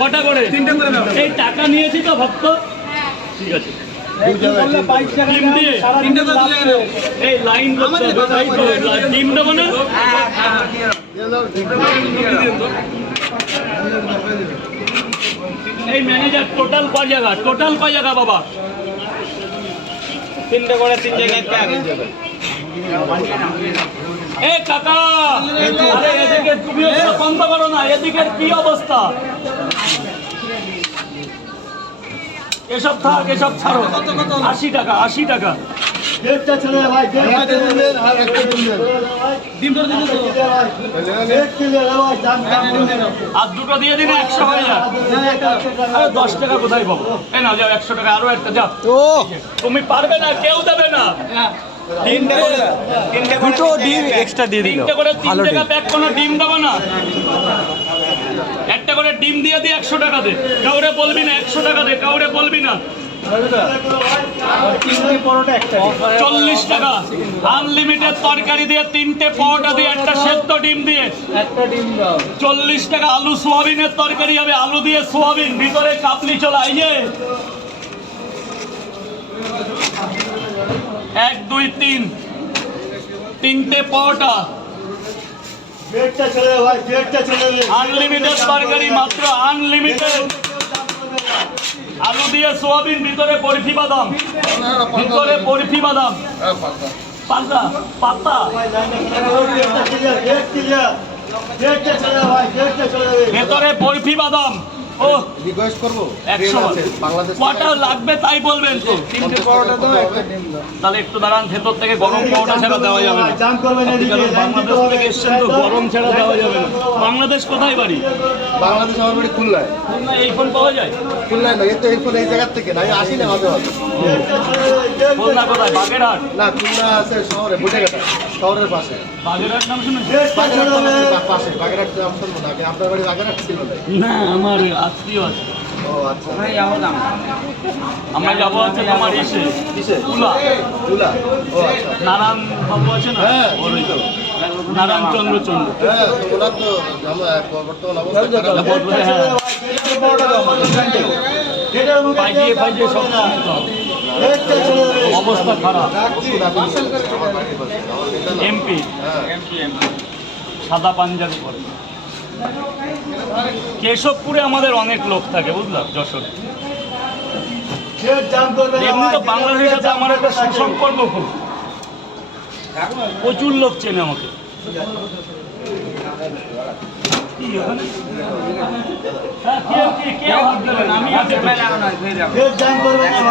কটা করে? তিনটে করে এই টাকা নিয়েছি তো ভক্ত। ঠিক আছে। এই লাইন ডিম দেবো না? এই ম্যানেজার টোটাল ক জায়গা? টোটাল ক জায়গা বাবা? তিনটে করে তিন জায়গায় এ কাকা আরে এদিকে তুমি বন্ধ করো না এদিকের কি অবস্থা? এসব থাক এসব ছাড়ো। আশি টাকা আশি টাকা। ডেটটা ছেড়ে ভাই ডেটটা ছেড়ে দে আর একটা দিন দে ডিম ধরে দিন তো ডেট ছেড়ে দে ভাই দাম দাম করে দাও আর দুটো দিয়ে দিন একশো হয়ে যাক দশ টাকা কোথায় পাবো? এ না যাও একশো টাকা আরও একটা যাও। তুমি পারবে না কেউ দেবে না। তিনটে করে তিনটে দুটো ডিম এক্সট্রা দিয়ে তিনটে করে তিন টাকা প্যাক কোনো ডিম দেবো না। একটা করে ডিম দিয়ে দি একশো টাকা দে। কাউরে বলবি না একশো টাকা দে কাউরে বলবি না। চল্লিশ টাকা। আনলিমিটেড তরকারি দিয়ে তিনটে পরোটা দিয়ে একটা সেদ্ধ ডিম দিয়ে। একটা ডিম দাও। চল্লিশ টাকা আলু সোয়াবিনের তরকারি হবে আলু দিয়ে সোয়াবিন ভিতরে কাপলি চলা এই যে দুই তিন। তিনটে দে আনলিমিটেড তরকারি মাত্র আনলিমিটেড আলু দিয়ে সোয়াবিন ভিতরে বরফি বাদাম। ভিতরে বরফি বাদাম। পাতা ভেতরে বরফি বাদাম। ও রিকোয়েস্ট করব? বাংলাদেশ কটা লাগবে তাই বলবেন তো। তিনটে পরোটা ডিম তাহলে একটু দাঁড়ান ভেতর থেকে গরম ছাড়া দেওয়া যাবে না। জাম করবেন এদিকে বাংলাদেশ থেকে এসছেন তো গরম ছাড়া দেওয়া যাবে না। বাংলাদেশ কোথায় বাড়ি? বাংলাদেশ আমার বাড়ি খুলনায়। খুলনা এই ফোন পাওয়া যায়? খুলনায় না এই তো এই ফোন এই জায়গার থেকে না আমি আসি না মাঝে মাঝে। খুলনা কোথায়? বাগেরহাট? না খুলনা আছে শহরে বুঝেঘাটা শহরের পাশে। বাগেরহাট নাম শুনেছেন? বাগেরহাট পাশে বাগেরহাট গ্রাম শুনব না আপনার বাড়ি বাগেরহাট ছিল না। আমার আত্মীয় আছে। ও আচ্ছা। আমরা যাব তোমার এসে কিসে? তুলা তুলা আচ্ছা। নারায়ণ বাবু আছে না? হ্যাঁ নারায়ণ চন্দ্র চন্দ্র। হ্যাঁ হ্যাঁ। পাইজিয়ে পাইজিয়ে সব অবস্থা খারাপ। এমপি। সাদা পাঞ্জাবি পরে। কেশবপুরে আমাদের অনেক লোক থাকে বুঝলাম যশোর। এমনি তো বাংলাদেশের সাথে আমার একটা সুসম্পর্ক খুব। প্রচুর লোক চেনে আমাকে? আমি